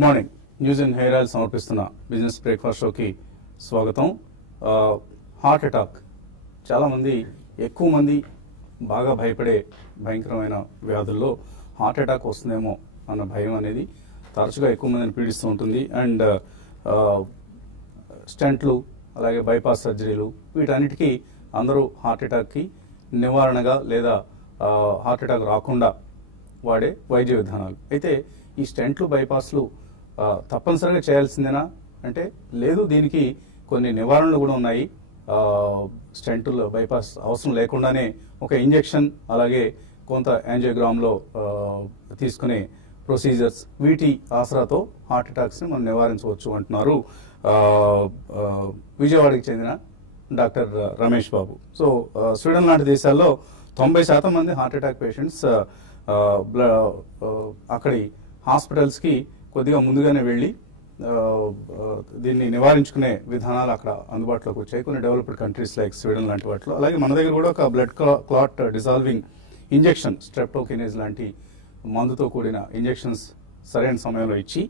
Good morning. News and hair oil సమర్పిస్తున్న business breakfast షోకి స్వాగతం. హార్ట్ అటాక్ చాలామంది, ఎక్కువ మంది బాగా భయపడే భయంకరమైన వ్యాధుల్లో హార్ట్ అటాక్ వస్తుందేమో అన్న భయం అనేది తరచుగా ఎక్కువ మందిని పీడిస్తూ ఉంటుంది. అండ్ స్టెంట్లు, అలాగే బైపాస్ సర్జరీలు, వీటన్నిటికీ అందరూ హార్ట్ అటాక్కి నివారణగా లేదా హార్ట్ అటాక్ రాకుండా వాడే వైద్య విధానాలు. అయితే ఈ స్టెంట్లు, బైపాస్లు తప్పనిసరిగా చేయాల్సిందేనా అంటే లేదు, దీనికి కొన్ని నివారణలు కూడా ఉన్నాయి. స్టెంట్లు, బైపాస్ అవసరం లేకుండానే ఒక ఇంజెక్షన్, అలాగే కొంత యాంజియోగ్రామ్లో తీసుకునే ప్రొసీజర్స్, వీటి ఆసరాతో హార్ట్ అటాక్స్ని మనం నివారించవచ్చు అంటున్నారు విజయవాడకి చెందిన doctor Ramesh Babu. So Sweden లాంటి దేశాల్లో 90% మంది హార్ట్ అటాక్ పేషెంట్స్ అక్కడి హాస్పిటల్స్కి కొద్దిగా ముందుగానే వెళ్ళి దీన్ని నివారించుకునే విధానాలు అక్కడ అందుబాటులోకి వచ్చాయి కొన్ని డెవలప్డ్ కంట్రీస్ లైక్ స్వీడన్ లాంటి వాటిలో. అలాగే మన దగ్గర కూడా ఒక బ్లడ్ క్లాట్ డిజాల్వింగ్ ఇంజెక్షన్, స్ట్రెప్టోకినేజ్ లాంటి మందుతో కూడిన ఇంజెక్షన్స్ సరైన సమయంలో ఇచ్చి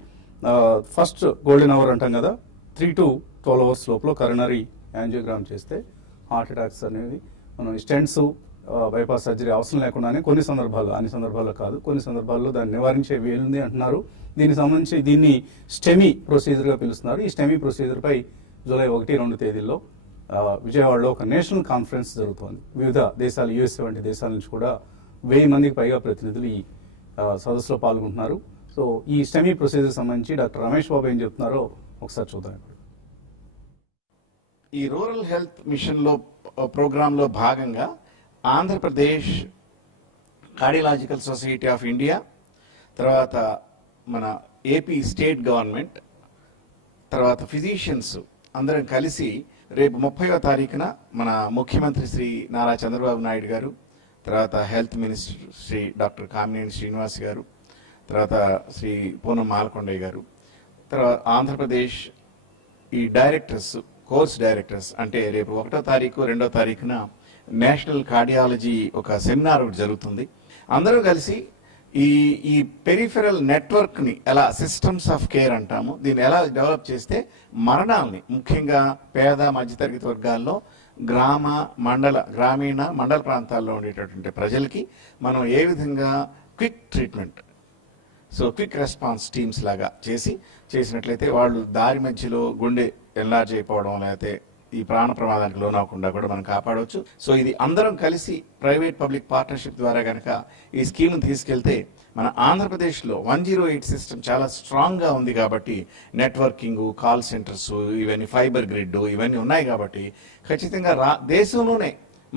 ఫస్ట్ గోల్డెన్ అవర్ అంటాం కదా, 3 to 12 hours లోపల కరోనరీ యాంజియోగ్రామ్ చేస్తే హార్ట్ అటాక్స్ అనేది మనం స్టెంట్స్, బైపాస్ సర్జరీ అవసరం లేకుండానే కొన్ని సందర్భాల్లో, అన్ని సందర్భాల్లో కాదు, కొన్ని సందర్భాల్లో దాన్ని నివారించే వీలుంది అంటున్నారు. దీనికి సంబంధించి దీన్ని స్టెమీ ప్రొసీజర్గా పిలుస్తున్నారు. ఈ స్టెమీ ప్రొసీజర్పై జూలై 1-2 తేదీల్లో విజయవాడలో ఒక నేషనల్ కాన్ఫరెన్స్ జరుగుతోంది. వివిధ దేశాలు, యుఎస్ఏ వంటి దేశాల నుంచి కూడా 1000 మందికి పైగా ప్రతినిధులు ఈ సదస్సులో పాల్గొంటున్నారు. సో ఈ స్టెమీ ప్రొసీజర్ సంబంధించి డాక్టర్ రమేష్ బాబు ఏం చెప్తున్నారో ఒకసారి చూద్దాం. ఈ రూరల్ హెల్త్ మిషన్లో ప్రోగ్రాంలో భాగంగా Andhra Pradesh cardiological society of India, తర్వాత మన ఏపీ స్టేట్ గవర్నమెంట్, తర్వాత ఫిజిషియన్స్ అందరం కలిసి రేపు 30వ తారీఖున మన ముఖ్యమంత్రి శ్రీ నారా చంద్రబాబు నాయుడు గారు, తర్వాత health minister Shri doctor Kamineni Srinivas garu, తర్వాత శ్రీ పూనం మాలకొండయ్య గారు, తర్వాత ఆంధ్రప్రదేశ్ ఈ డైరెక్టర్స్, కోర్స్ డైరెక్టర్స్, అంటే రేపు 1వ తారీఖు 2వ తారీఖున నేషనల్ కార్డియాలజీ ఒక సెమినార్ జరుగుతుంది. అందరూ కలిసి ఈ పెరిఫెరల్ నెట్వర్క్ని ఎలా, సిస్టమ్స్ ఆఫ్ కేర్ అంటాము, దీన్ని ఎలా డెవలప్ చేస్తే మరణాలని, ముఖ్యంగా పేద మధ్యతరగతి వర్గాల్లో గ్రామీణ మండల ప్రాంతాల్లో ఉండేటటువంటి ప్రజలకి మనం ఏ విధంగా quick treatment, so quick response teams లాగా చేసినట్లయితే వాళ్ళు దారి మధ్యలో గుండె ఎన్లార్జ్ అయిపోవడం, లేకపోతే ఈ ప్రాణ ప్రమాదానికి లోనవ్వకుండా కూడా మనం కాపాడవచ్చు. సో ఇది అందరం కలిసి ప్రైవేట్ పబ్లిక్ పార్ట్నర్షిప్ ద్వారా కనుక ఈ స్కీమ్ని తీసుకెళ్తే మన ఆంధ్రప్రదేశ్లో 108 సిస్టమ్ చాలా స్ట్రాంగ్గా ఉంది కాబట్టి, నెట్వర్కింగ్, కాల్ సెంటర్స్, ఇవన్నీ ఫైబర్ గ్రిడ్ ఇవన్నీ ఉన్నాయి కాబట్టి ఖచ్చితంగా దేశంలోనే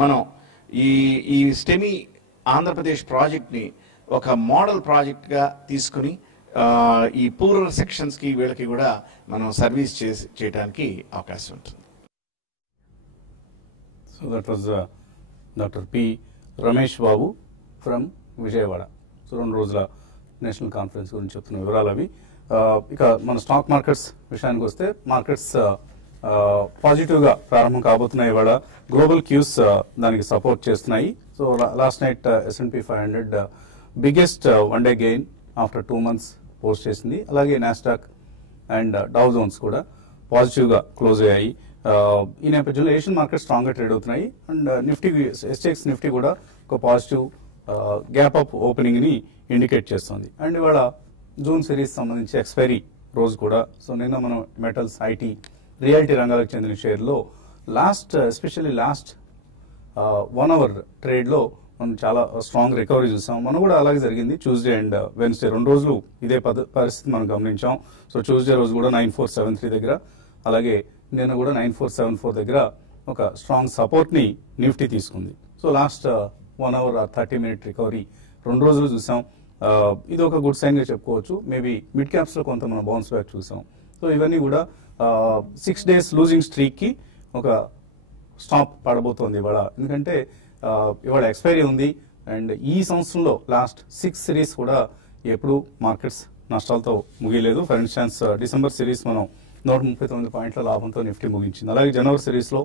మనం ఈ స్టెమీ ఆంధ్రప్రదేశ్ ప్రాజెక్ట్ని ఒక మోడల్ ప్రాజెక్ట్గా తీసుకుని ఈ పూర్వ సెక్షన్స్కి వీళ్ళకి కూడా మనం సర్వీస్ చేయడానికి అవకాశం ఉంటుంది. So that was Dr. P. Ramesh Babu from Vijayawada. So 2 రోజుల నేషనల్ కాన్ఫరెన్స్ గురించి చెప్తున్న వివరాలు అవి. ఇక మన స్టాక్ మార్కెట్స్ విషయానికి వస్తే, మార్కెట్స్ పాజిటివ్గా ప్రారంభం కాబోతున్నాయి. ఇవాళ గ్లోబల్ క్యూస్ దానికి సపోర్ట్ చేస్తున్నాయి. So last night S&P 500 biggest one day gain after 2 months post చేసింది. అలాగే నాస్డాక్ అండ్ డౌ జోన్స్ కూడా పాజిటివ్గా క్లోజ్ అయ్యాయి. ఈ నేపథ్యంలో ఏషియన్ మార్కెట్ స్ట్రాంగ్గా ట్రేడ్ అవుతున్నాయి. అండ్ నిఫ్టీ, SGX నిఫ్టీ కూడా ఒక పాజిటివ్ గ్యాప్ అప్ ఓపెనింగ్ని ఇండికేట్ చేస్తుంది. అండ్ ఇవాళ జూన్ సిరీస్ సంబంధించి ఎక్స్పైరీ రోజు కూడా. సో నిన్న మనం మెటల్స్, ఐటీ, రియాలిటీ రంగాలకు చెందిన షేర్లో ఎస్పెషల్లీ లాస్ట్ 1 hour ట్రేడ్లో మనం చాలా స్ట్రాంగ్ రికవరీ చూసాం. మనం కూడా అలాగే జరిగింది. ట్యూస్డే అండ్ వెన్స్డే 2 రోజులు ఇదే పరిస్థితి మనం గమనించాం. సో ట్యూస్డే రోజు కూడా 9473 దగ్గర, అలాగే నిన్న కూడా 9474 దగ్గర ఒక స్ట్రాంగ్ సపోర్ట్ని నిఫ్టీ తీసుకుంది. So last 1 hour 30-minute recovery 2 రోజులు చూసాం. ఇది ఒక గుడ్ సైన్గా చెప్పుకోవచ్చు. మేబీ మిడ్ క్యాప్స్లో కొంత మనం బౌన్స్ బ్యాక్ చూసాం. సో ఇవన్నీ కూడా 6 days లూజింగ్ స్ట్రీక్కి ఒక స్టాప్ పడబోతోంది ఇవాళ. ఎందుకంటే ఇవాళ ఎక్స్పైరీ ఉంది. అండ్ ఈ సంవత్సరంలో లాస్ట్ 6 సిరీస్ కూడా ఎప్పుడు మార్కెట్స్ నష్టాలతో ముగియలేదు. ఫర్ ఇన్స్టాన్స్ డిసెంబర్ సిరీస్ మనం 139 పాయింట్ల లాభంతో నిఫ్టీ ముగించింది. అలాగే జనవరి సిరీస్లో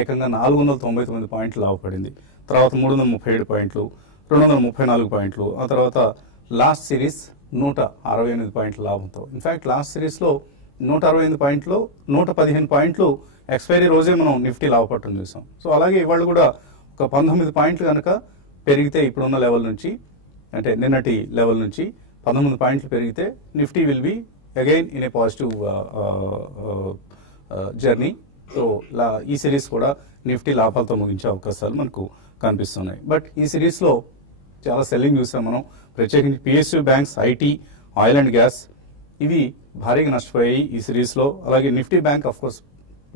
ఏకంగా 499 పాయింట్లు లాభపడింది. తర్వాత 337 పాయింట్లు, 234 పాయింట్లు, ఆ తర్వాత లాస్ట్ సిరీస్ 168 పాయింట్ల లాభంతో. ఇన్ఫాక్ట్ లాస్ట్ సిరీస్లో 168 పాయింట్లు 115 పాయింట్లు ఎక్స్పైరీ రోజే మనం నిఫ్టీ లాభపడటం చూసాం. సో అలాగే ఇవాళ కూడా ఒక 19 పాయింట్లు కనుక పెరిగితే ఇప్పుడున్న లెవెల్ నుంచి, అంటే నిన్నటి లెవెల్ నుంచి 19 పాయింట్లు పెరిగితే Nifty will be again in a positive journey. So ఈ సిరీస్ కూడా నిఫ్టీ లాభాలతో ముగించే అవకాశాలు మనకు కనిపిస్తున్నాయి. బట్ ఈ సిరీస్లో చాలా సెల్లింగ్ చూసాం మనం, ప్రత్యేకించి PSU banks, IT, oil and gas ఇవి భారీగా నష్టపోయాయి ఈ సిరీస్లో. అలాగే నిఫ్టీ బ్యాంక్ ఆఫ్ కోర్స్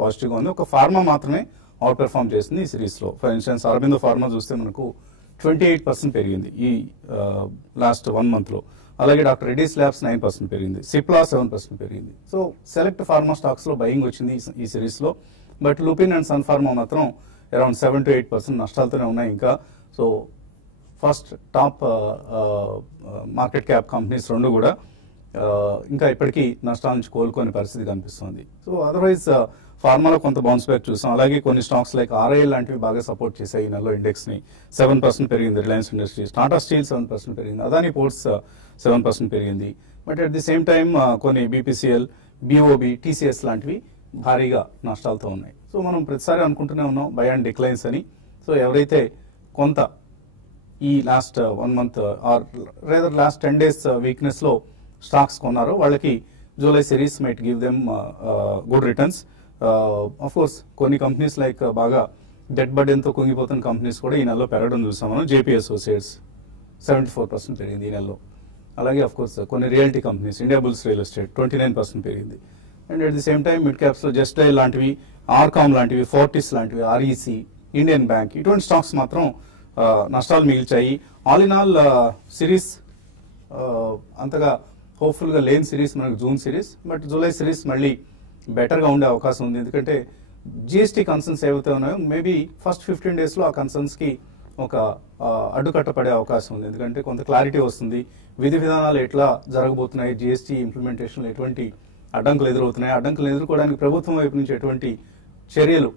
పాజిటివ్గా ఉంది. ఒక ఫార్మా మాత్రమే అవుట్ పెర్ఫార్మ్ చేసింది ఈ సిరీస్లో. ఫర్ ఇన్స్టెన్స్ అరబిందో ఫార్మా చూస్తే మనకు 28% పెరిగింది ఈ లాస్ట్ 1 మంత్లో. అలాగే డాక్టర్ రెడ్డీస్ ల్యాబ్స్ 9% పెరిగింది, సిప్లా 7% పెరిగింది. సో సెలెక్ట్ ఫార్మా స్టాక్స్లో బయింగ్ వచ్చింది ఈ సిరీస్లో. బట్ లూపిన్ అండ్ సన్ ఫార్మా మాత్రం అరౌండ్ 7 to 8% నష్టాలతోనే ఉన్నాయి ఇంకా. So first top market cap companies రెండు కూడా ఇంకా ఇప్పటికీ నష్టాల నుంచి కోలుకునే పరిస్థితి కనిపిస్తుంది. సో అదర్వైజ్ ఫార్మాలో కొంత బౌన్స్ బ్యాక్ చూసాం. అలాగే కొన్ని స్టాక్స్ లైక్ ఆర్ఐఎల్ లాంటివి బాగా సపోర్ట్ చేశాయి ఈ నెలలో ఇండెక్స్ని. 7% పెరిగింది రిలయన్స్ ఇండస్ట్రీస్, టాటా స్టీల్ 7% పెరిగింది, అదానీ పోర్ట్స్ 7% పెరిగింది. But at the same time కొన్ని బీపీసీఎల్, బీఓబీ, టీసీఎస్ లాంటివి భారీగా నష్టాలతో ఉన్నాయి. సో మనం ప్రతిసారి అనుకుంటూనే ఉన్నాం బై అండ్ డిక్లైన్స్ అని. సో ఎవరైతే కొంత ఈ last 1 month or rather last 10 days వీక్నెస్లో స్టాక్స్ కొన్నారో వాళ్ళకి July series might give them good returns. Of course కొన్ని కంపెనీస్ లైక్ బాగా డెట్ బర్డెన్తో కుంగిపోతున్న కంపెనీస్ కూడా ఈ నెలలో పెరగడం చూసాం మనం. జేపీ అసోసియేట్స్ 74% పెరిగింది ఈ నెలలో. అలాగే ఆఫ్ కోర్స్ కొన్ని realty companies, Indiabulls real estate 29% పెరిగింది. And at the same time mid క్యాప్స్లో జస్ట్ డైల్ లాంటివి, ఆర్కామ్ లాంటివి, ఫోర్టిస్ లాంటివి, ఆర్ఈసి, ఇండియన్ బ్యాంక్ ఇటువంటి స్టాక్స్ మాత్రం నష్టాలు మిగిల్చాయి. ఆల్ ఇన్ ఆల్ సిరీస్ అంతగా హోప్ఫుల్గా లేని సిరీస్ మనకు June series. But July series మళ్ళీ బెటర్గా ఉండే అవకాశం ఉంది. ఎందుకంటే జిఎస్టీ కన్సర్న్స్ ఏవైతే ఉన్నాయో మేబీ ఫస్ట్ 15 daysలో ఆ కన్సర్న్స్కి ఒక అడ్డుకట్ట పడే అవకాశం ఉంది. ఎందుకంటే కొంత క్లారిటీ వస్తుంది, విధి విధానాలు ఎట్లా జరగబోతున్నాయి, జిఎస్టీ ఇంప్లిమెంటేషన్లో ఎటువంటి అడ్డంకులు ఎదురవుతున్నాయి, అడ్డంకులు ఎదుర్కోవడానికి ప్రభుత్వం వైపు నుంచి ఎటువంటి చర్యలు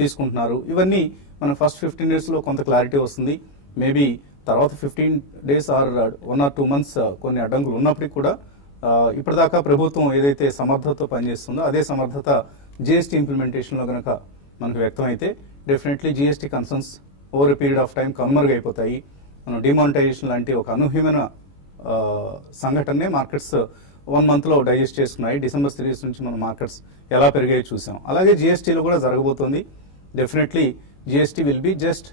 తీసుకుంటున్నారు, ఇవన్నీ మన ఫస్ట్ 15 daysలో కొంత క్లారిటీ వస్తుంది. మేబీ తర్వాత 15 days ఆర్ 1 or 2 months కొన్ని అడ్డంకులు ఉన్నప్పటికీ కూడా ఇప్పటిదాకా ప్రభుత్వం ఏదైతే సమర్థతతో పనిచేస్తుందో అదే సమర్థత జిఎస్టీ ఇంప్లిమెంటేషన్లో కనుక మనకు వ్యక్తమైతే definitely GST concerns over a period of time కనుమరుగైపోతాయి. మనం డిమానిటైజేషన్ లాంటి ఒక అనూహ్యమైన సంఘటనే మార్కెట్స్ 1 monthలో డైజెస్ట్ చేసుకున్నాయి. డిసెంబర్ సిరీస్ నుంచి మన మార్కెట్స్ ఎలా పెరిగాయో చూసాం. అలాగే జిఎస్టీలో కూడా జరగబోతుంది. Definitely GST will be just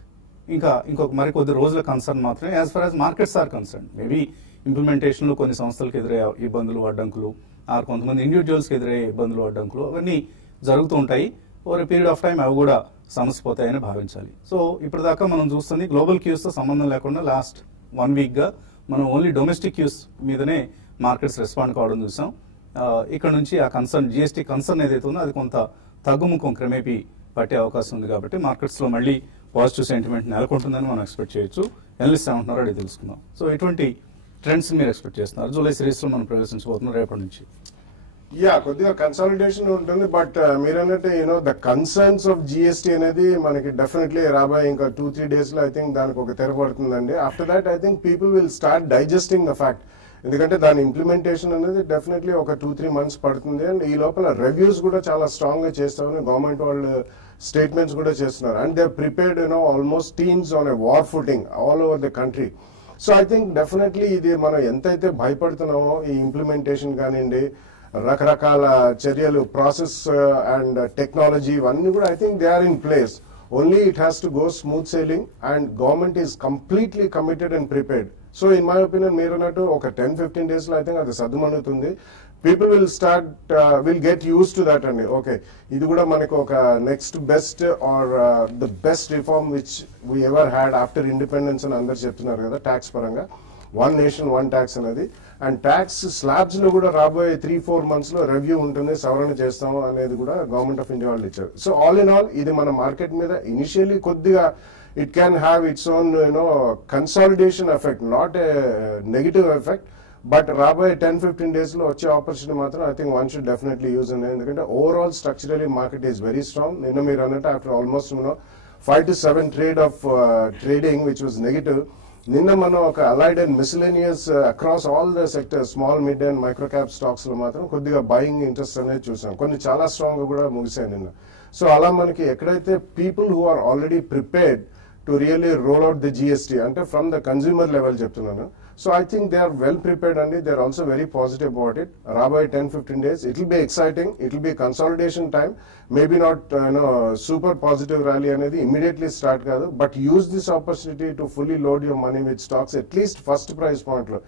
ఇంకొక మరికొద్ది రోజుల కన్సర్న్ మాత్రమే as far as markets are concern. Maybe ఇంప్లిమెంటేషన్లో కొన్ని సంస్థలకు ఎదురయ్యే ఇబ్బందులు, అడ్డంకులు, ఆర్ కొంతమంది ఇండివిజువల్స్కి ఎదురయ్యే ఇబ్బందులు, అడ్డంకులు అవన్నీ జరుగుతూ ఉంటాయి. Over a period of time అవి కూడా సమసిపోతాయని భావించాలి. సో ఇప్పటిదాకా మనం చూస్తుంది గ్లోబల్ క్యూస్తో సంబంధం లేకుండా లాస్ట్ 1 weekగా మనం ఓన్లీ డొమెస్టిక్ క్యూస్ మీదనే మార్కెట్స్ రెస్పాండ్ కావడం చూసాం. ఇక్కడ నుంచి ఆ కన్సర్న్ జిఎస్టీ కన్సర్న్ ఏదైతే ఉందో అది కొంత తగ్గుముఖం క్రమేపీ పట్టే అవకాశం ఉంది. కాబట్టి మార్కెట్స్లో మళ్ళీ పాజిటివ్ సెంటిమెంట్ నెలకొంటుందని మనం ఎక్స్పెక్ట్ చేయొచ్చు. ఎనలిస్ట్ ఏమంటున్నారో అది తెలుసుకుందాం. సో ఎటువంటి ట్రెండ్స్ మీరు ఎక్స్పెక్ట్ చేస్తున్నారు జూలై సిరీస్లో మనం ప్రవేశించబోతున్నాం రేపటి నుంచి? కొద్దిగా కన్సాలిడేషన్ ఉంటుంది. బట్ మీరు అన్నట్టు ద కన్సర్న్స్ ఆఫ్ జిఎస్టీ అనేది మనకి డెఫినెట్లీ రాబోయే ఇంకా 2-3 daysలో ఐ థింక్ దానికి ఒక తెరపడుతుందండి. After that I think people will start digesting the fact. ఎందుకంటే దాని ఇంప్లిమెంటేషన్ అనేది డెఫినెట్లీ ఒక 2-3 months పడుతుంది. అండ్ ఈ లోపల రివ్యూస్ కూడా చాలా స్ట్రాంగ్ గా చేస్తామని గవర్నమెంట్ వాళ్ళు స్టేట్మెంట్స్ కూడా చేస్తున్నారు. And they prepared almost teams on a war footing all over the country. So I think definitely ఇది మనం ఎంతైతే భయపడుతున్నామో ఈ ఇంప్లిమెంటేషన్ కానివ్వండి, రకరకాల చర్యలు, ప్రాసెస్ అండ్ టెక్నాలజీ ఇవన్నీ కూడా I think they are in place. Only it has to go smooth sailing and government is completely committed and prepared. So in my opinion మీరు అన్నట్టు ఒక 10-15 daysలో ఐ థింక్ అది సద్దుమణుతుంది. People will get use to that అండి. Okay, ఇది కూడా మనకు ఒక next best or the best reform which we ever had after independence అని అందరు చెప్తున్నారు కదా ట్యాక్స్ పరంగా. 1 nation 1 tax అనేది. అండ్ ట్యాక్స్ స్లాబ్స్ లో కూడా రాబోయే 3-4 monthsలో రివ్యూ ఉంటుంది, సవరణ చేస్తాము అనేది కూడా గవర్నమెంట్ ఆఫ్ ఇండియా వాళ్ళు ఇచ్చారు. సో ఆల్ ఇన్ ఆల్ ఇది మన మార్కెట్ మీద ఇనిషియల్లీ కొద్దిగా it can have its own consolidation effect, not a negative effect. But రాబోయే 10-15 daysలో వచ్చే ఆపర్చునిటీ మాత్రం I think one should definitely use ఉంది. ఎందుకంటే overall structurally market is very strong. నిన్న మీరు అన్నట్టు after almost 5 to 7 trade of trading which was negative, నిన్న మనం ఒక allied and miscellaneous across all the sectors small mid and micro cap stocks లో మాత్రం కొద్దిగా బయింగ్ ఇంట్రెస్ట్ అనేది చూసాం. కొన్ని చాలా స్ట్రాంగ్ గా కూడా ముగిసాయి నిన్న. సో అలా మనకి ఎక్కడైతే people who are already prepared to really roll out the GST అంటే ఫ్రమ్ ద కన్స్యూమర్ లెవెల్ చెప్తున్నాను. So I think they are well prepared and they are also very positive about it. Raboye 10-15 days, it will be exciting. It will be consolidation time. Maybe not super positive rally anedi immediately start kaadu, but use this opportunity to fully load your money with stocks at least first price point lo,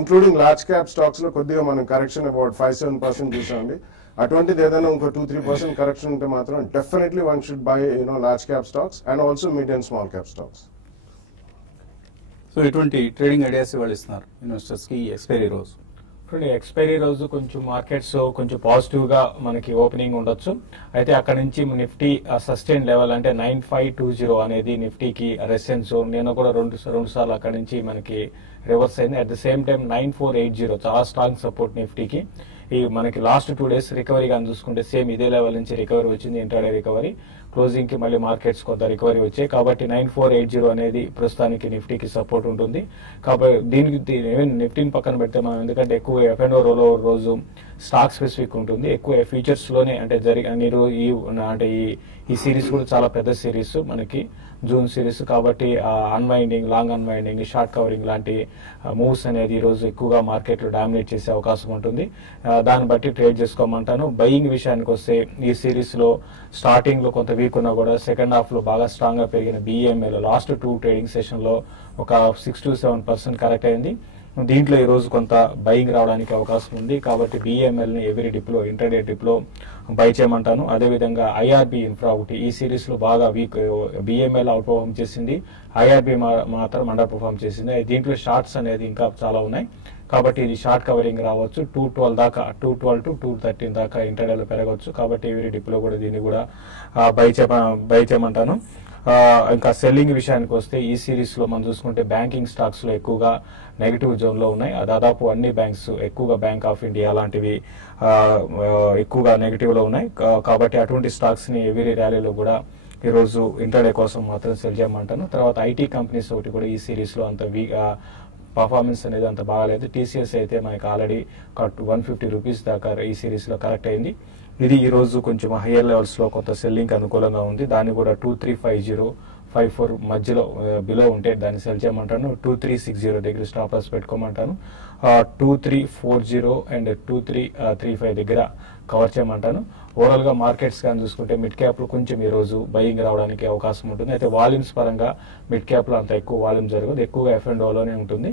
including large cap stocks lo koddiga manam correction about 5-7% chusandi. అటువంటిది ఏదైనా ఇంకో 2-3% correction ఉంటే మాత్రం definitely one should buy large cap stocks and also mid and small cap stocks. So ఎటువంటి trading ideas ఇవాళ ఇస్తున్నారు investors కి expiry రోజు? ఎక్స్పైరీ రోజు కొంచెం మార్కెట్స్ కొంచెం పాజిటివ్ గా మనకి ఓపెనింగ్ ఉండొచ్చు. అయితే అక్కడ నుంచి నిఫ్టీ సస్టైన్ లెవెల్ అంటే 9520 అనేది నిఫ్టీకి రెసిస్టెన్స్ జోన్. నేను కూడా రెండు సార్లు అక్కడ నుంచి మనకి రివర్స్ అయింది. అట్ ద సేమ్ టైం 9480 చాలా స్ట్రాంగ్ సపోర్ట్ నిఫ్టీకి. ఈ మనకి లాస్ట్ 2 days రికవరీ కానీ చూసుకుంటే సేమ్ ఇదే లెవెల్ నుంచి రికవరీ వచ్చింది, ఇంటర్డే రికవరీ. క్లోజింగ్ కి మళ్ళీ మార్కెట్స్ కొంత రికవరీ వచ్చాయి. కాబట్టి 9480 అనేది ప్రస్తుతానికి నిఫ్టీకి సపోర్ట్ ఉంటుంది. కాబట్టి దీనికి నిఫ్టీని పక్కన పెడితే మనం ఎందుకంటే ఎక్కువ F&O రోల్ ఓవర్ రోజు స్టాక్ స్పెసిఫిక్ ఉంటుంది, ఎక్కువ ఫీచర్స్ లోనే అంటే మీరు అంటే ఈ సిరీస్ కూడా చాలా పెద్ద సిరీస్ మనకి జూన్ సిరీస్. కాబట్టి unwinding, long unwinding, short covering లాంటి మూవ్స్ అనేది ఈ రోజు ఎక్కువగా మార్కెట్ లో డామినేట్ చేసే అవకాశం ఉంటుంది. దాన్ని బట్టి ట్రేడ్ చేసుకోమంటాను. బయింగ్ విషయానికి వస్తే ఈ సిరీస్ లో స్టార్టింగ్ లో కొంత వీక్ ఉన్నా కూడా సెకండ్ హాఫ్ లో బాగా స్ట్రాంగ్ గా పెరిగిన BML లాస్ట్ 2 ట్రేడింగ్ సెషన్ లో ఒక 6-7% కరెక్ట్ అయింది. దీంట్లో ఈ రోజు కొంత బయింగ్ రావడానికి అవకాశం ఉంది. కాబట్టి BML ని ఎవ్రీ డిప్ లో ఇంటర్డే డిప్ లో బై చేయమంటాను. అదేవిధంగా IRB ఇన్ఫ్రా ఒకటి ఈ సిరీస్ లో బాగా వీక్, BML అవుట్ పర్ఫార్మ్ చేసింది, IRB మాత్రం అండర్ పర్ఫార్మ్ చేసింది. దీంట్లో షార్ట్స్ అనేది ఇంకా చాలా ఉన్నాయి. కాబట్టి ఇది షార్ట్ కవరింగ్ రావచ్చు. 212 దాకా 212 to 213 దాకా ఇంటర్డేలో పెరగవచ్చు. కాబట్టి ఎవ్రీ డిప్ లో కూడా దీన్ని కూడా బై చేయమంటాను. ఇంకా సెల్లింగ్ విషయానికి వస్తే ఈ సిరీస్ లో మనం చూసుకుంటే బ్యాంకింగ్ స్టాక్స్ లో ఎక్కువగా నెగిటివ్ జోన్ లో ఉన్నాయి. దాదాపు అన్ని బ్యాంక్స్ ఎక్కువగా బ్యాంక్ ఆఫ్ ఇండియా లాంటివి ఎక్కువగా నెగిటివ్ లో ఉన్నాయి. కాబట్టి అటువంటి స్టాక్స్ ని ఎవ్రీ ర్యాలీలో కూడా ఈ రోజు ఇంటర్డే కోసం మాత్రం సెల్ చేయమంటాను. తర్వాత IT కంపెనీస్ ఒకటి కూడా ఈ సిరీస్ లో అంత పర్ఫార్మెన్స్ అనేది అంత బాగాలేదు. TCS అయితే మనకి ఆల్రెడీ 150 రూపీస్ దాకా ఈ సిరీస్ లో కరెక్ట్ అయింది. ఇది ఈ రోజు కొంచెం హయ్యర్ లెవెల్స్ లో కొంత సెల్లింగ్ అనుకూలంగా ఉంది. దాన్ని కూడా 2350-54 మధ్యలో బిలో ఉంటే దాన్ని సెల్ చేయమంటాను. 2360 దగ్గర స్టాప్ లాస్ పెట్టుకోమంటాను. 2340 అండ్ 2335 దగ్గర కవర్ చేయమంటాను. ఓవరాల్ గా మార్కెట్స్ కానీ చూసుకుంటే మిడ్ క్యాప్ లో కొంచెం ఈ రోజు బయింగ్ రావడానికి అవకాశం ఉంటుంది. అయితే వాల్యూమ్స్ పరంగా మిడ్ క్యాప్ లో అంత ఎక్కువ వాల్యూమ్ జరగదు, ఎక్కువగా F&O లోనే ఉంటుంది.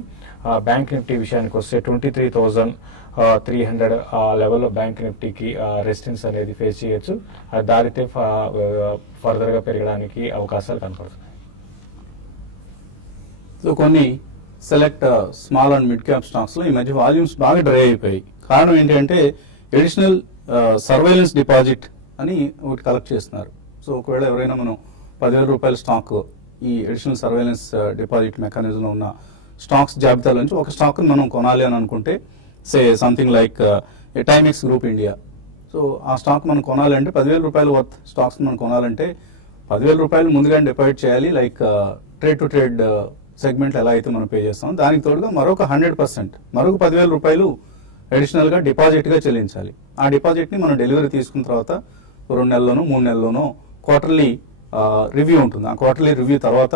బ్యాంక్ నిఫ్టీ విషయానికి వస్తే 23,300 లెవెల్లో బ్యాంక్ నిఫ్టీకి రెసిస్టెన్స్ అనేది ఫేస్ చేయొచ్చు. అది దారితే ఫర్దర్ గా పెరగడానికి అవకాశాలు కనపడుతున్నాయి. సో కొన్ని select small and mid cap stocks లో ఈ మధ్య వాల్యూమ్స్ బాగా డ్రై అయిపోయాయి. కారణం ఏంటంటే ఎడిషనల్ సర్వైలెన్స్ డిపాజిట్ అని ఒకటి కలెక్ట్ చేస్తున్నారు. సో ఒకవేళ ఎవరైనా మనం 10,000 రూపాయల స్టాక్ ఈ ఎడిషనల్ సర్వైలెన్స్ డిపాజిట్ మెకానిజంలో ఉన్న స్టాక్స్ జాబితాలో నుంచి ఒక స్టాక్ మనం కొనాలి అని అనుకుంటే say something like టైమెక్స్ group India. So ఆ స్టాక్ మనం కొనాలంటే 10,000 రూపాయల వర్త్ స్టాక్స్ మనం కొనాలంటే 10,000 రూపాయలు ముందుగా డిపాజిట్ చేయాలి. Like trade to trade segment ఎలా అయితే మనం పే చేస్తాం దానికి తోడుగా మరొక 100% మరొక 10,000 రూపాయలు అడిషనల్ గా డిపాజిట్ గా చెల్లించాలి. ఆ డిపాజిట్ ని మనం డెలివరీ తీసుకున్న తర్వాత 2 నెలల్లోనో 3 నెలల్లోనో క్వార్టర్లీ రివ్యూ ఉంటుంది. ఆ క్వార్టర్లీ రివ్యూ తర్వాత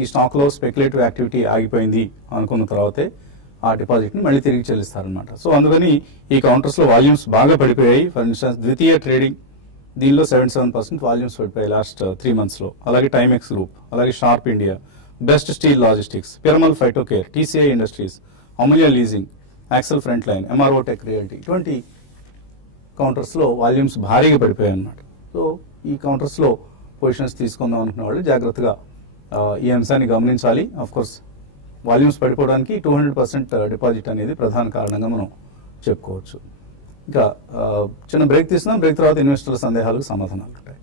ఈ స్టాక్ లో స్పెక్యులేటివ్ యాక్టివిటీ ఆగిపోయింది అనుకున్న తర్వాతే ఆ డిపాజిట్ ని మళ్ళీ తిరిగి చెల్లిస్తారనమాట. సో అందుకని ఈ కౌంటర్స్ లో వాల్యూమ్స్ బాగా పడిపోయాయి. ఫర్ ఇన్స్టెన్స్ ద్వితీయ ట్రేడింగ్ దీనిలో 77% వాల్యూమ్స్ పడిపోయాయి లాస్ట్ 3 months లో. అలాగే టైమెక్స్ గ్రూప్, అలాగే Sharp India, Best Steel logistics, Piramal Phytocare, TCI industries, Amulya leasing, Accel front line, MRO tech realty ఇటువంటి కౌంటర్స్ లో వాల్యూమ్స్ భారీగా పడిపోయాయి అన్నమాట. సో ఈ కౌంటర్స్ లో పొజిషన్స్ తీసుకుందాం అనుకున్న వాళ్ళు జాగ్రత్తగా ఈ అంశాన్ని గమనించాలి. ఆఫ్ కోర్స్ వాల్యూమ్స్ పడిపోవడానికి 200% డిపాజిట్ అనేది ప్రధాన కారణంగా మనం చెప్పుకోవచ్చు. ఇంకా చిన్న బ్రేక్ తీసుకున్నాం. బ్రేక్ తర్వాత ఇన్వెస్టర్ల సందేహాలకు సమాధానాలు ఉంటాయి.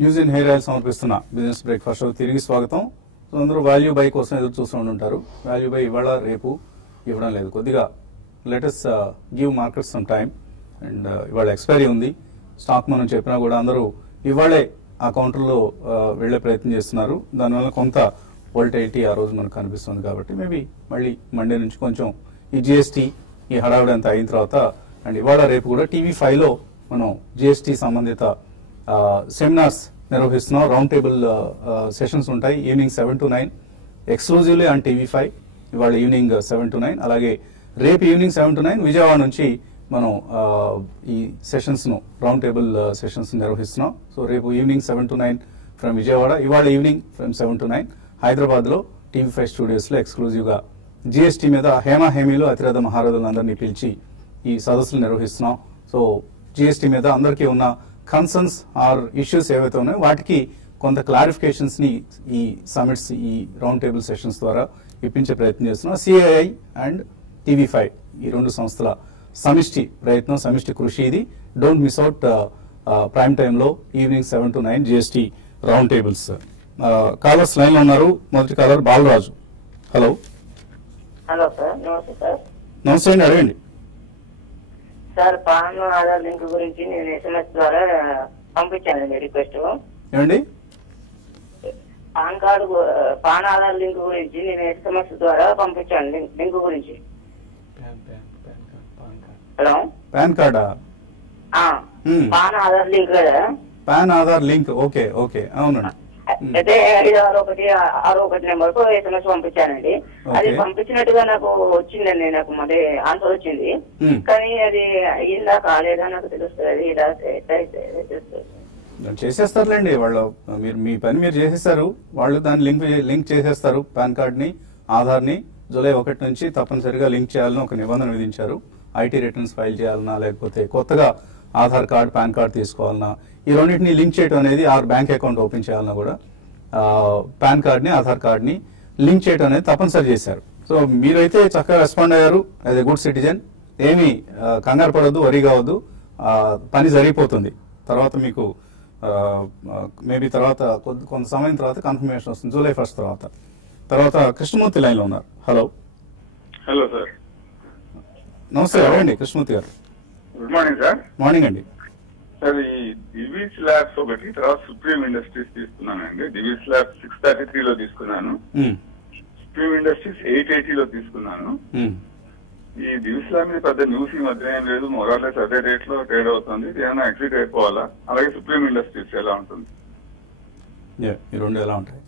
న్యూస్ ఇన్ హెయిర్ ఆయిల్ సమర్పిస్తున్న బిజినెస్ బ్రేక్ఫాస్ట్ షో తిరిగి స్వాగతం. సో అందరూ వాల్యూ బై కోసం ఎదురు చూస్తూ ఉంటారు. వాల్యూ బై ఇవాళ రేపు ఇవ్వడం లేదు, కొద్దిగా let us give market some time. And ఇవాళ ఎక్స్పైరీ ఉంది. స్టాక్ మనం చెప్పినా కూడా అందరూ ఇవాళే ఆ కౌంటర్లో వెళ్లే ప్రయత్నం చేస్తున్నారు. దానివల్ల కొంత వోల్టైలిటీ ఆ రోజు మనకు కనిపిస్తుంది. కాబట్టి మేబీ మళ్ళీ మండే నుంచి కొంచెం ఈ జిఎస్టీ ఈ హడావిడి అంతా అయిన తర్వాత అండ్ ఇవాళ రేపు కూడా TV5లో మనం జిఎస్టీ సంబంధిత సెమినార్స్ నిర్వహిస్తున్నాం. రౌండ్ టేబుల్ సెషన్స్ ఉంటాయి evening 7 to 9 exclusively on TV5 ఇవాళ ఈవినింగ్ 7 to 9. అలాగే రేపు ఈవినింగ్ 7 to 9 విజయవాడ నుంచి మనం ఈ సెషన్స్ ను రౌండ్ టేబుల్ సెషన్స్ నిర్వహిస్తున్నాం. సో రేపు ఈవినింగ్ 7 to 9 ఫ్రమ్ విజయవాడ, ఇవాళ ఈవినింగ్ ఫ్రమ్ 7 to 9 హైదరాబాద్ లో TV5 స్టూడియోస్ లో ఎక్స్క్లూజివ్ గా జిఎస్టీ మీద హేమీలు అతిరథ మహారథులందరినీ పిలిచి ఈ సదస్సులు నిర్వహిస్తున్నాం. సో జిఎస్టీ మీద అందరికీ ఉన్న కన్సర్న్స్ ఆర్ ఇష్యూస్ ఏవైతే ఉన్నాయో వాటికి కొంత క్లారిఫికేషన్స్ ని ఈ సమిట్స్ ఈ రౌండ్ టేబుల్ సెషన్స్ ద్వారా ఇప్పించే ప్రయత్నం చేస్తున్నాం. CII అండ్ TV5 ఈ రెండు సంస్థల సమిష్టి ప్రయత్నం, సమిష్టి కృషి ఇది. Don't miss out prime time లో evening 7 to 9 GST round tables. Callers line లో ఉన్నారు. మొదటి caller Balaraju. Hello. Hello sir, నమస్తే సార్. నమస్తే అండి, అడగండి సార్. పాన్ ఆధార్ లింక్ గురించి నేను SMS ద్వారా పంపించానండి రిక్వెస్ట్. ఏమండి? పాన్ ఆధార్ లింక్ గురించి నేను SMS ద్వారా పంపించాను లింక్ గురించి. హలో. పాన్ కార్డా? పాన్ ఆధార్ లింక్ కదా. PAN Aadhaar link. Okay okay, అవునండి. అయితే 561 నెంబర్ కు SMS పంపించానండి. అది పంపించినట్టుగా నాకు వచ్చిందండి, నాకు మళ్ళీ ఆన్సర్ వచ్చింది. కానీ అది అయ్యిందా కాలేదా నాకు తెలుస్తుంది. ఇలా చేసేస్తారులేండి వాళ్ళు. మీరు మీ పని మీరు చేసేస్తారు, వాళ్ళు దాన్ని లింక్ చేసేస్తారు. పాన్ కార్డ్ ని ఆధార్ ని జూలై 1 నుంచి తప్పనిసరిగా లింక్ చేయాలని ఒక నిబంధన విధించారు. ఐటీ రిటర్న్స్ ఫైల్ చేయాలన్నా లేకపోతే కొత్తగా ఆధార్ కార్డ్ పాన్ కార్డ్ తీసుకోవాలన్నా ఈ రెండింటిని లింక్ చేయడం అనేది బ్యాంక్ అకౌంట్ ఓపెన్ చేయాలన్నా కూడా పాన్ కార్డ్ ని ఆధార్ కార్డ్ ని లింక్ చేయడం అనేది తప్పనిసరి చేశారు. సో మీరైతే చక్కగా రెస్పాండ్ అయ్యారు యాజ్ ఎ గుడ్ సిటిజన్. ఏమీ కంగారు పడద్దు, వరీ కావద్దు, పని జరిగిపోతుంది. తర్వాత మీకు మేబీ తర్వాత కొంత సమయం తర్వాత కన్ఫర్మేషన్ వస్తుంది జూలై 1 తర్వాత. కృష్ణమూర్తి లైన్ లో ఉన్నారు. హలో. Hello sir. నమస్తే, అడగండి కృష్ణమూర్తి గారు. Good morning sir. మార్నింగ్ అండి. సార్, ఈ డివిస్ ల్యాబ్స్ ఒకటి, తర్వాత సుప్రీం ఇండస్ట్రీస్ తీసుకున్నానండి. డివిస్ ల్యాబ్స్ 633 లో తీసుకున్నాను. సుప్రీం ఇండస్ట్రీస్ 880 లో తీసుకున్నాను. ఈ డివిస్ ల్యాబ్ మీద పెద్ద న్యూస్ ఈ మధ్య ఏం లేదు, మొరాలెస్ అదే రేట్ లో ట్రేడ్ అవుతుంది. ఏమైనా ఎగ్జిట్ అయిపోవాలా? అలాగే సుప్రీం ఇండస్ట్రీస్ ఎలా ఉంటుంది? ఈ రెండు ఎలా ఉంటాయి?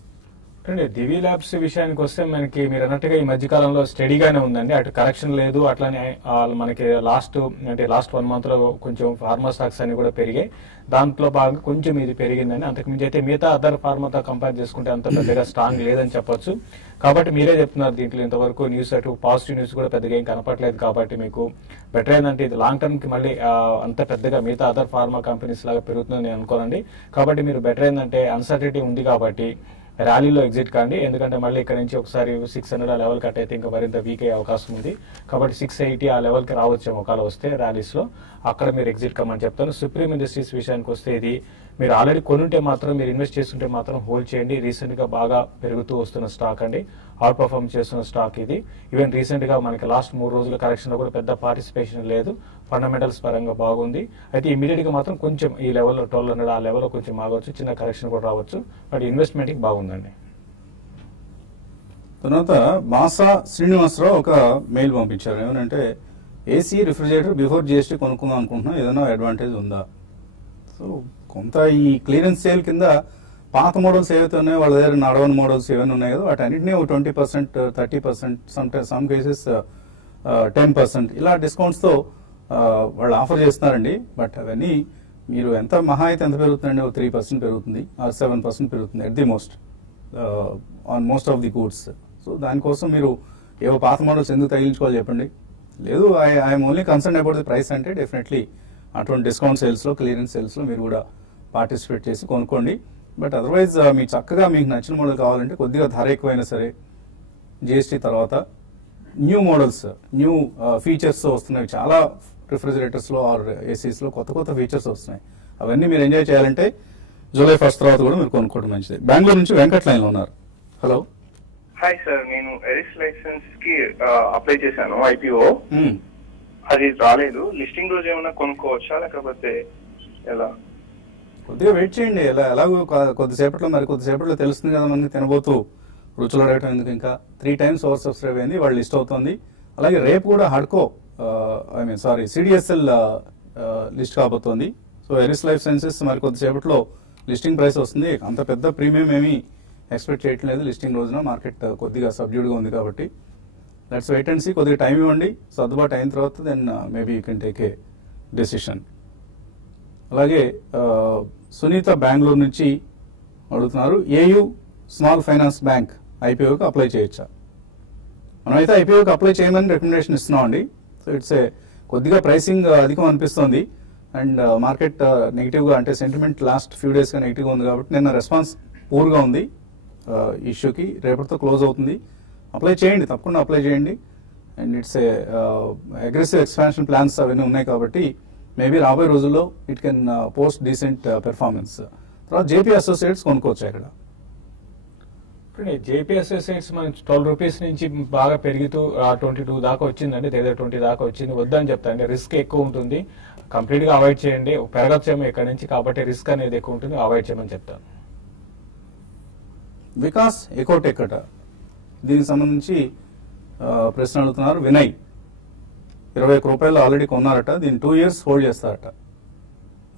దివి ల్యాబ్స్ విషయానికి వస్తే మనకి మీరు అన్నట్టుగా ఈ మధ్య కాలంలో స్టడీగానే ఉందండి. అటు కరెక్షన్ లేదు, అట్లానే మనకి లాస్ట్ 1 month లో కొంచెం ఫార్మా స్టాక్స్ అన్ని కూడా పెరిగాయి. దాంట్లో భాగంగా కొంచెం ఇది పెరిగిందని. అంతకుమించి అయితే మిగతా అదర్ ఫార్మాతో కంపేర్ చేసుకుంటే అంత పెద్దగా స్ట్రాంగ్ లేదని చెప్పొచ్చు. కాబట్టి మీరే చెప్తున్నారు దీంట్లో ఇంతవరకు న్యూస్ అటు పాజిటివ్ న్యూస్ కూడా పెద్దగా ఏం కనపట్లేదు. కాబట్టి మీకు బెటర్ ఏంటంటే ఇది లాంగ్ టర్మ్ కి మళ్ళీ అంత పెద్దగా మిగతా అదర్ ఫార్మా కంపెనీస్ లాగా పెరుగుతుందని నేను అనుకోనండి. కాబట్టి మీరు బెటర్ ఏంటంటే అన్సర్టిటీ ఉంది కాబట్టి ర్యాలీలో ఎగ్జిట్ కాండి. ఎందుకంటే మళ్ళీ ఇక్కడ నుంచి ఒకసారి 600 ఆ లెవెల్ కట్ అయితే ఇంకా మరింత వీక్ అయ్యే అవకాశం ఉంది. కాబట్టి 680 ఆ లెవెల్ కి రావచ్చు ఒకవేళ వస్తే ర్యాలీస్ లో, అక్కడ మీరు ఎగ్జిట్ కమ్మని చెప్తాను. సుప్రీం ఇండస్ట్రీస్ విషయానికి వస్తే ఇది మీరు ఆల్రెడీ కొనుంటే మాత్రం, మీరు ఇన్వెస్ట్ చేస్తుంటే మాత్రం హోల్డ్ చేయండి. రీసెంట్ గా బాగా పెరుగుతూ వస్తున్న స్టాక్ అండి, అవుట్ పర్ఫార్మ్ చేస్తున్న స్టాక్ ఇది. ఈవెన్ రీసెంట్ గా మనకి లాస్ట్ 3 రోజుల కరెక్షన్ లో కూడా పెద్ద పార్టిసిపేషన్ లేదు, ఫండమెంటల్స్ పరంగా బాగుంది. అయితే ఇమీడియట్ గా మాత్రం కొంచెం ఈ లెవెల్లో 1200 ఆ లెవెల్లో కొంచెం ఆగవచ్చు, చిన్న కరెక్షన్ కూడా రావచ్చు. బట్ ఇన్వెస్ట్మెంట్ కి బాగుందండి. తర్వాత మాసా శ్రీనివాసరావు ఒక మెయిల్ పంపించారు. ఏమంటే ఏసీ రిఫ్రిజిరేటర్ బిఫోర్ జిఎస్టీ కొనుక్కుందాం అనుకుంటున్నా, ఏదైనా అడ్వాంటేజ్ ఉందా? సో కొంత ఈ క్లియరెన్స్ సేల్ కింద పాత మోడల్స్ ఏవైతే ఉన్నాయో వాళ్ళ దగ్గర నడవని మోడల్స్ ఏమైనా ఉన్నాయి కదా, వాటి అన్నింటినీ 20%, 30%, సమ్ కేసెస్ 10% ఇలా డిస్కౌంట్స్తో వాళ్ళు ఆఫర్ చేస్తున్నారండి. బట్ అవన్నీ మీరు ఎంత మహా అయితే ఎంత పెరుగుతుందండి? 3% పెరుగుతుంది, 7% పెరుగుతుంది at the most on most of the goods. So దానికోసం మీరు ఏవో పాత మోడల్స్ ఎందుకు తగిలించుకోవాలి చెప్పండి? లేదు, I'm only concern about the price అంటే డెఫినెట్లీ అటువంటి డిస్కౌంట్ సేల్స్లో, క్లియరెన్స్ సేల్స్లో మీరు కూడా పార్టిసిపేట్ చేసి కొనుక్కోండి. బట్ అదర్వైజ్ మీకు చక్కగా మీకు నచ్చిన మోడల్ కావాలంటే కొద్దిగా ధర ఎక్కువైనా సరే జిఎస్టీ తర్వాత న్యూ మోడల్స్, న్యూ ఫీచర్స్ వస్తున్నాయి. చాలా రిఫ్రిజిరేటర్స్లో ఆర్ ఏసీస్లో కొత్త ఫీచర్స్ వస్తున్నాయి. అవన్నీ మీరు ఎంజాయ్ చేయాలంటే జూలై 1 తర్వాత కూడా మీరు కొనుక్కోవడం మంచిది. బెంగళూరు నుంచి వెంకట్ లైన్లో ఉన్నారు. హలో. హాయ్ సార్, నేను ఎరిస్ లైసెన్స్ కి అప్లై చేశాను, IPO. అది రాలేదు. లిస్టింగ్ రోజు ఏమైనా కొనుక్కోవచ్చా లేకపోతే ఎలా? కొద్దిగా వెయిట్ చేయండి. ఎలాగో కొద్దిసేపట్లో తెలుస్తుంది కదా మనకి. తినబోతూ రుచులు అడగటం ఎందుకు, ఇంకా 3 times ఓవర్ సబ్స్క్రైబ్ అయింది, వాళ్ళు లిస్ట్ అవుతుంది. అలాగే రేపు కూడా హడ్కో సిడిఎస్ఎల్ లిస్ట్ కాబోతోంది. సో ఎరిస్ లైఫ్ సైన్సెస్ మరి కొద్దిసేపట్లో లిస్టింగ్ ప్రైస్ వస్తుంది. అంత పెద్ద ప్రీమియం ఏమీ ఎక్స్పెక్ట్ చేయట్లేదు లిస్టింగ్ రోజున. మార్కెట్ కొద్దిగా సబ్డ్యూడ్గా ఉంది కాబట్టి లెట్స్ వెయిట్ అండ్ సీ. కొద్దిగా టైం ఇవ్వండి, సర్దుబాటు అయిన తర్వాత then maybe you can take a decision. అలాగే సునీత బెంగళూరు నుంచి అడుగుతున్నారు, ఏయూ స్మాల్ ఫైనాన్స్ బ్యాంక్ ఐపీఓకి అప్లై చేయొచ్చా? మనమైతే ఐపీఓకి అప్లై చేయమని రికమెండేషన్ ఇస్తున్నామండి. సో ఇట్స్ కొద్దిగా ప్రైసింగ్ అధికం అనిపిస్తుంది అండ్ మార్కెట్ నెగిటివ్గా, అంటే సెంటిమెంట్ లాస్ట్ ఫ్యూ డేస్గా నెగిటివ్గా ఉంది కాబట్టి నిన్న రెస్పాన్స్ పూర్గా ఉంది ఇష్యూకి. రేపటితో క్లోజ్ అవుతుంది. అప్లై చేయండి, తప్పకుండా అప్లై చేయండి. And it's aggressive expansion plans అవన్నీ ఉన్నాయి కాబట్టి మేబీ రాబోయే రోజుల్లో it can post decent performance. తర్వాత జేపీ అసోసియేట్స్ కొనుక్కోవచ్చు ఇక్కడ. జేపీ అసోసియేట్స్ మనం 12 రూపీస్ నుంచి బాగా పెరుగుతూ 22 దాకా వచ్చిందండి, దగ్గర 20 దాకా వచ్చింది. వద్దని చెప్తాను, రిస్క్ ఎక్కువ ఉంటుంది, కంప్లీట్ గా అవాయిడ్ చేయండి. పెరగచ్చేమో ఇక్కడ నుంచి, కాబట్టి రిస్క్ అనేది ఎక్కువ ఉంటుంది, అవాయిడ్ చేయమని చెప్తాను. వికాస్ ఎకోటెక్ అట, దీనికి సంబంధించి ప్రశ్న అడుగుతున్నారు వినయ్. 21 రూపాయలు ఆల్రెడీ కొన్నారట, దీన్ని 2 years హోల్డ్ చేస్తారట.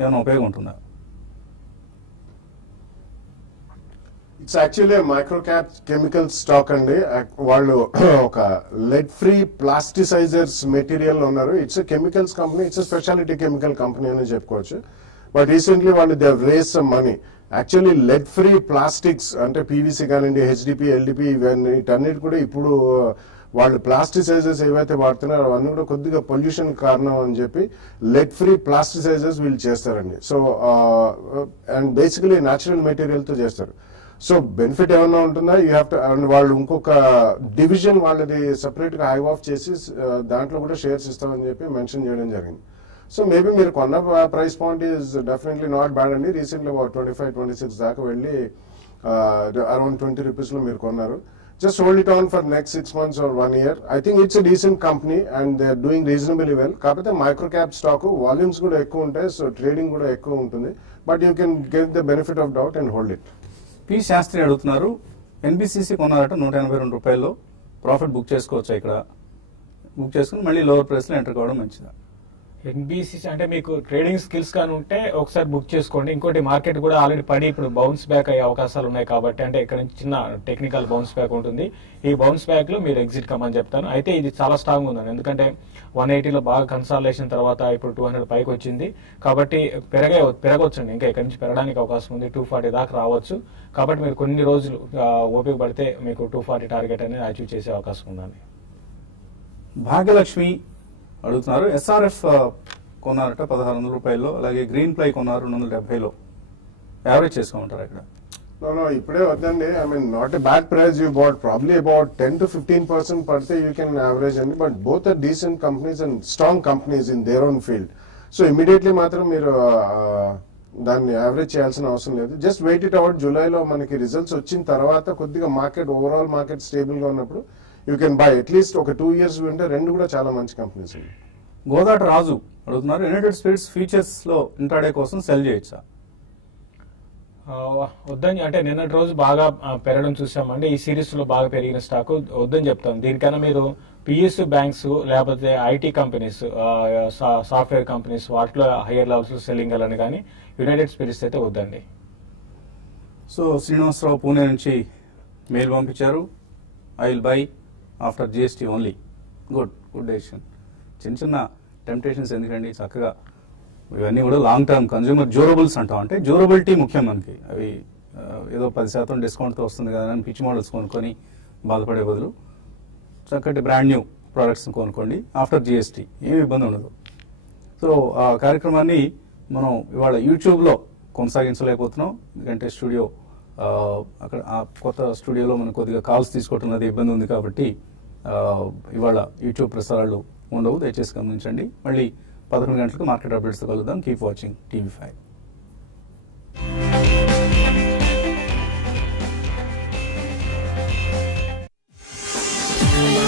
ఏమైనా ఉపయోగం ఉంటుందా? It's actually micro cap chemical stock అండి. వాళ్ళు ఒక లెడ్ ఫ్రీ ప్లాస్టిసైజర్స్ మెటీరియల్ ఉన్నారు. It's chemicals company, it's speciality chemical company అని చెప్పుకోవచ్చు. బట్ రీసెంట్లీ వాళ్ళు they raise some money. Actually lead free plastics అంటే పీవీసీ కానివ్వండి, హెచ్డిపి, ఎల్డిపి, ఇవన్నీ వీటన్నిటి కూడా ఇప్పుడు వాళ్ళు ప్లాస్టిసైజర్స్ ఏవైతే వాడుతున్నారో అవన్నీ కూడా కొద్దిగా పొల్యూషన్ కారణం అని చెప్పి లెడ్ ఫ్రీ ప్లాస్టిసైజర్స్ వీళ్ళు చేస్తారండి. సో అండ్ బేసికలీ న్యాచురల్ మెటీరియల్తో చేస్తారు. సో బెనిఫిట్ ఏమన్నా ఉంటుందా? యూ హ్యావ్ టు, వాళ్ళు ఇంకొక డివిజన్ వాళ్ళది సపరేట్ గా హైవ్ ఆఫ్ చేసి దాంట్లో కూడా షేర్స్ ఇస్తామని చెప్పి మెన్షన్ చేయడం జరిగింది. సో మేబీ మీరు కొన్న price point is definitely not bad అండి. రీసెంట్లీ 25-26 దాకా వెళ్ళి అరౌండ్ 20 రూపీస్ లో మీరు కొన్నారు. Just hold it on for next 6 months or 1 year. I think it's a decent company and they're doing reasonably well. కాకపోతే micro cap stock volumes కూడా ఎక్కువ ఉంటాయి, సో ట్రేడింగ్ కూడా ఎక్కువ ఉంటుంది. But you can get the benefit of doubt and hold it. P Shastri అడుగుతున్నారు, NBCC కొన్నారట 182 రూపాయల్లో, profit book చేసుకోవచ్చా? ఇక్కడ బుక్ చేసుకుని మళ్ళీ లోవర్ ప్రైస్ లో ఎంటర్ కావడం మంచిదా? ఎన్బిసిసి అంటే మీకు ట్రేడింగ్ స్కిల్స్ కానీ ఉంటే ఒకసారి బుక్ చేసుకోండి. ఇంకోటి మార్కెట్ కూడా ఆల్రెడీ పడి ఇప్పుడు బౌన్స్ బ్యాక్ అయ్యే అవకాశాలు ఉన్నాయి కాబట్టి, అంటే ఇక్కడ నుంచి చిన్న టెక్నికల్ బౌన్స్ బ్యాక్ ఉంటుంది. ఈ బౌన్స్ బ్యాక్ లో మీరు ఎగ్జిట్ కమ్మని చెప్తాను. అయితే ఇది చాలా స్ట్రాంగ్ ఉందండి, ఎందుకంటే 180లో బాగా కన్సాలిడేషన్ తర్వాత ఇప్పుడు 200 పైకి వచ్చింది కాబట్టి పెరగవచ్చండి. ఇంకా ఇక్కడ నుంచి పెరగడానికి అవకాశం ఉంది, 240 దాకా రావచ్చు. కాబట్టి మీరు కొన్ని రోజులు ఓపిక పడితే మీకు 240 టార్గెట్ అనేది అచీవ్ చేసే అవకాశం ఉందండి. భాగ్యలక్ష్మి అడుగుతున్నారు, ఎస్ఆర్ఎఫ్ కొన్నారట 1600 రూపాయల్లో, అలాగే గ్రీన్ ప్లై కొన్నారు 270లో. యావరేజ్ చేసుకోమంటారు ఇక్కడ? No, ఇప్పుడే వద్దండి. I mean, not a bad price you bought. Probably about 10 to 15% పడితే you can average అండి. But both are decent companies and strong companies in their own field. So immediately మాత్రం మీరు దాన్ని యావరేజ్ చేయాల్సిన అవసరం లేదు. Just wait it out. జూలైలో మనకి రిజల్ట్స్ వచ్చిన తర్వాత కొద్దిగా మార్కెట్ ఓవరాల్ మార్కెట్ స్టేబుల్ గా ఉన్నప్పుడు యూ కెన్ బై. అట్లీస్ట్ ఒక 2 years ఉంటే రెండు కూడా చాలా మంచి కంపెనీస్ అండి. గోదాట రాజు అడుగుతున్నారు, యునైటెడ్ స్పిరిట్స్ ఫ్యూచర్స్ లో ఇంట్రాడే కోసం సెల్ చేయొచ్చా? వద్దని, అంటే నిన్నటి రోజు బాగా పెరగడం చూసామండి. ఈ సిరీస్ లో బాగా పెరిగిన స్టాక్ వద్దని చెప్తాం. దీనికన్నా మీరు పిఎస్యు బ్యాంక్స్ లేకపోతే ఐటీ కంపెనీస్, సాఫ్ట్వేర్ కంపెనీస్ వాటిలో హైయర్ లెవెల్స్ లో సెల్లింగ్ వెళ్ళని, కానీ యునైటెడ్ స్పిరిట్స్ అయితే వద్దండి. సో శ్రీనివాసరావు పూణే నుంచి మెయిల్ పంపించారు, I will buy after GST only. Good decision. చిన్న చిన్న టెంప్టేషన్స్ ఎందుకండి, చక్కగా ఇవన్నీ కూడా లాంగ్ టర్మ్ కన్జ్యూమర్ డ్యూరబుల్స్ అంటాం. అంటే డ్యూరబిలిటీ ముఖ్యం మనకి. అవి ఏదో 10% డిస్కౌంట్తో వస్తుంది కదా అని పిచ్ మోడల్స్ కొనుక్కొని బాధపడే బదులు చక్కటి బ్రాండ్ న్యూ ప్రోడక్ట్స్ కొనుక్కోండి ఆఫ్టర్ జిఎస్టీ, ఏమి ఇబ్బంది ఉండదు. సో ఆ కార్యక్రమాన్ని మనం ఇవాళ యూట్యూబ్లో కొనసాగించలేకపోతున్నాం, ఎందుకంటే స్టూడియో అక్కడ ఆ కొత్త స్టూడియోలో మనం కొద్దిగా కాల్స్ తీసుకోవటం అది ఇబ్బంది ఉంది కాబట్టి ఇవాళ యూట్యూబ్ ప్రసారాలు ఉండవు, దయచేసి గమనించండి. మళ్ళీ 11 గంటలకు మార్కెట్ అప్డేట్స్తో కలుద్దాం. Keep watching TV5.